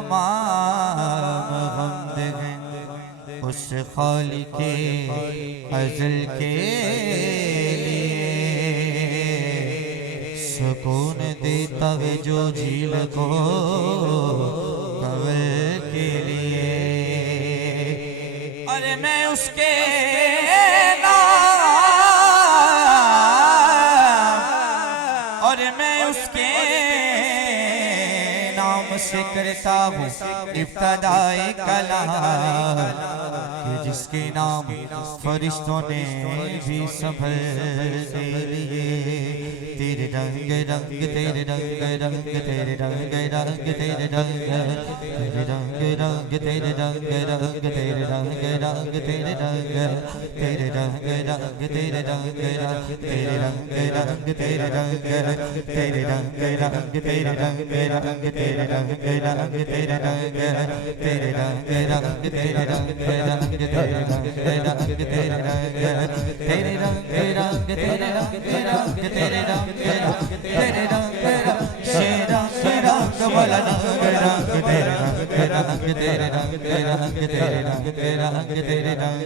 तमाम हमद हैं उस खालिके अज़ल के लिए। सुकून देता है जो झील को कवर के लिए। अरे मैं उसके से करता हूँ इब्तिदाए कलाम कि जिसके नाम फरिश्तों ने भी संभल दे लिए। तेरे रंग रंग तेरे रंग रंग तेरे रंग रंग तेरे रंग तेरे रंग रंग तेरे रंग रंग तेरे रंग रंग तेरे रंग तेरे रंग रंग तेरे रंग रंग तेरे रंग रंग तेरे रंग तेरे रंग रंग तेरे रंग रंग तेरे रंग रंग तेरे रंग तेरे रंग रंग तेरे रंग रंग तेरे रंग रंग तेरे रंग तेरे रंग रंग तेरे रंग रंग तेरे रंग तेरे रंग शेरा शेरा वाला रंग रंग तेरे रंग तेरे रंग रंग तेरे रंग रंग तेरे रंग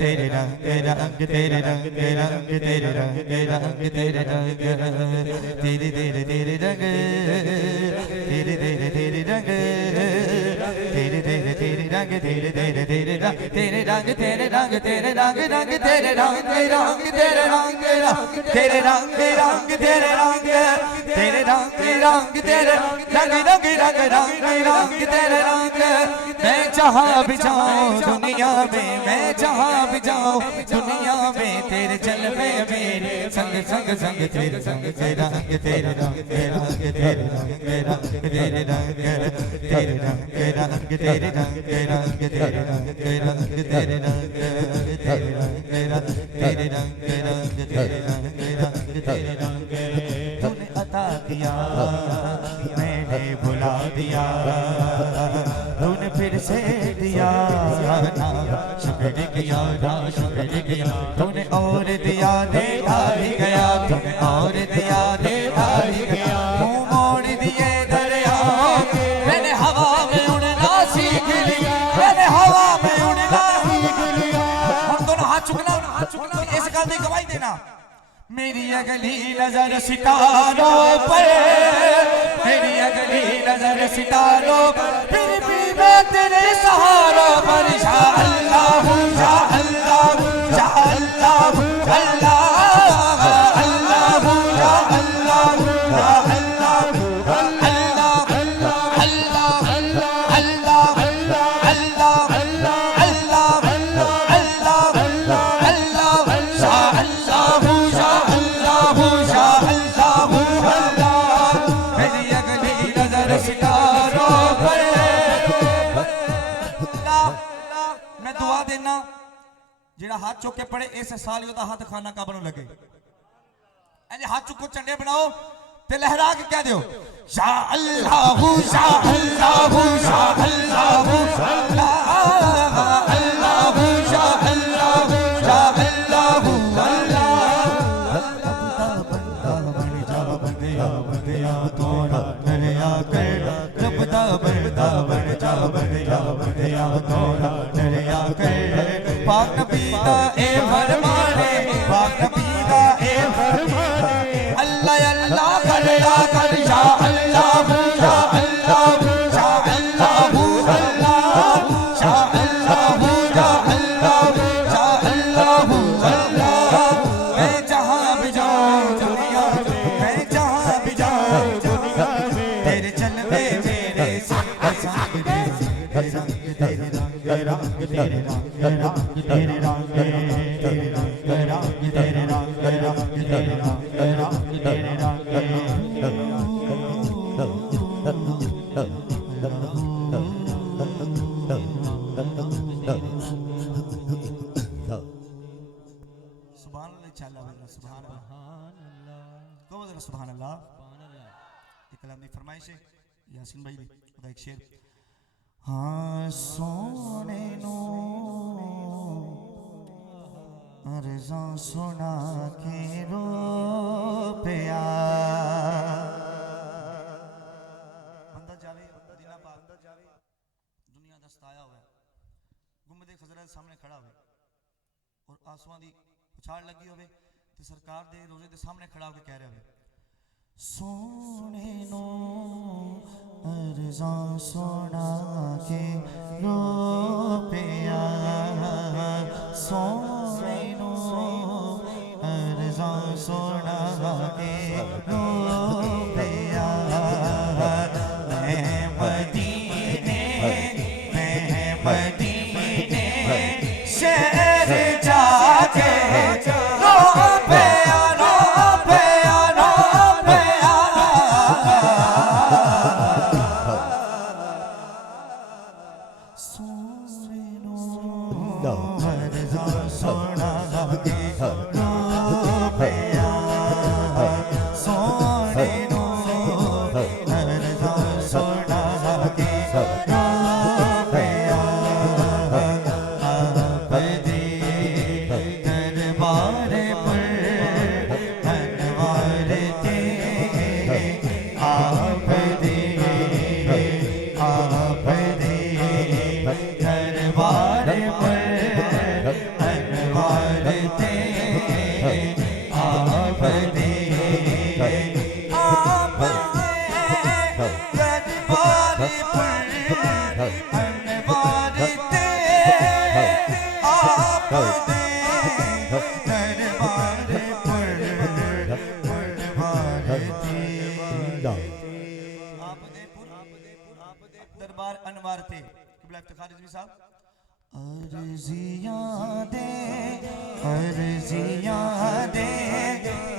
तेरे रंग रंग तेरे रंग रंग तेरे रंग रंग तेरे रंग तेरे तेरे तेरे रंग तेरे तेरे तेरे रंग तेरे तेरे तेरे रंग तेरे तेरे तेरे रंग तेरे रंग तेरे रंग तेरे रंग रंग तेरे रंग रंग तेरे रंग तेरे रंग रंग तेरे रंग तेरे रंग रंग तेरे रंग रंग रंग रंग रंग तेरे रंग। मैं जहाँ भी जाऊँ दुनिया में मैं जहाँ भी जाऊँ दुनिया में तेरे जलवे मेरे संग संग संग तेरे संग तेरे रंग तेरे रंग तेरे रंग तेरे रंग तेरे रंग तेरे रंग तेरे रंग तेरे रंग तेरे रंग तेरे रंग तेरे रंग तेरे रंग तेरे रंग तेरे रंग तेरे रंग तूने अता किया मैंने बुला दिया तूने फिर से दिया ना शुक्र किया ना शुक्र किया तूने और दिया दे आ ही गया तूने और दिया दे आ ही गया मुँह मोड़ दिए दरिया मैंने हवा में उड़ना सीख लिया मैंने हवा में उड़ना सीख लिया। हम दोनों हाथ चुकना इस गल की गवाही देना। मेरी अगली नजर सितारों पर मेरी अगली नजर सितारों पर फिर भी मैं तेरे सहारों पर या अल्लाह या अल्लाह या अल्लाह अल्लाह अल्लाह या अल्लाह या अल्लाह अल्लाह अल्लाह अल्लाह अल्लाह जेड़ा हाथ चुक के पड़े इस साल ओदा हाथ खाना का बनन लगे ऐसे हाथ चुको झंडे बनाओ ते लहरा के कह दियो या अल्लाह या अल्लाह या अल्लाह अल्लाह अल्लाह या अल्लाह या अल्लाह बंदिया तोड़ा डरिया कर रब दा बंदा बन जा बंदिया तोड़ा डरिया कर पाक नबी दा ए फरमाने पाक नबी दा ए फरमाने अल्लाह अल्लाह करया कर या अल्लाह या अल्लाह या अल्लाह अल्लाह या अल्लाह या अल्लाह या अल्लाह अल्लाह। मैं जहाँ भी जाऊँ दुनिया में मैं जहाँ भी जाऊँ दुनिया में तेरे जलवे मेरे संग संग तेरे रंग तेरे रंग तेरे रंग तेरे रंग तेरे रंग तेरे रंग तेरे रंग तेरे रंग तेरे रंग सुभान अल्लाह चला सुभान अल्लाह सुभान अल्लाह। एक कलाम की फरमाइश है यासीन भाई का एक शेर। हाँ सोने नो अर्ज़ा सुना के रो पिया बंदा जावे मदीना पाक सताया हुआ है, गुंबद खजरा दे सामने खड़ा हुए और आंसुआं दी उछाल लगी होवे ते सरकार दे रोजे दे सामने खड़ा होके कह रहा है, सोने नो अर्ज़ा सोना के रो पिया, सोने नो अर्ज़ा सोना के रो पिया, मैं मदीने शहर जाके रो पिया, रो पिया, रो पिया, सोने नो अर्ज़ा सोना के रो पिया, सोने नो अर्ज़ा सोना के रो पिया, आप दे दरबार पर अनवार थे, आप दे दरबार पर अनवार थे, आप दे दरबार पर अनवार थे, आप दे दरबार पर अनवार थे, दरबार अनवार थे। किबला इफ्तिखार रिजवी साहब, अर्ज़ियाँ दे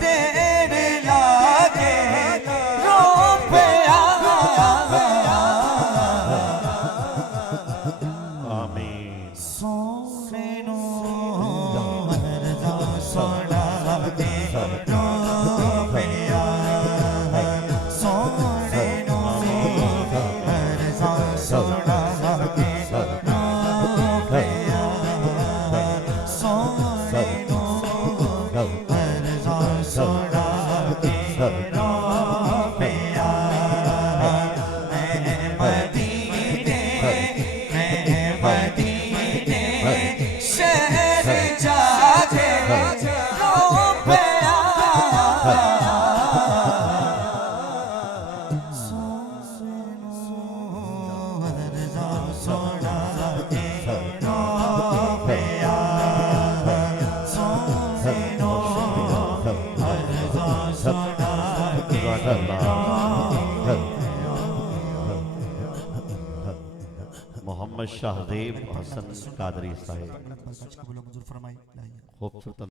तेरे लागे रो पिया, आमीन, सोने नो अर्ज़ा सोना के रो पिया, सोने नो अर्ज़ा सोना के रो पिया, सोने नो अर्ज़ा सोना के रो पिया, मैं मदीने शहर जाके रो पिया, सोने नो अर्ज़ा सोना के रो पिया, सोने नो अर्ज़ा सोना के रो पिया। मोहम्मद शाहदेव हसन कादरी साहिब मंजूर फरमाई। खूबसूरत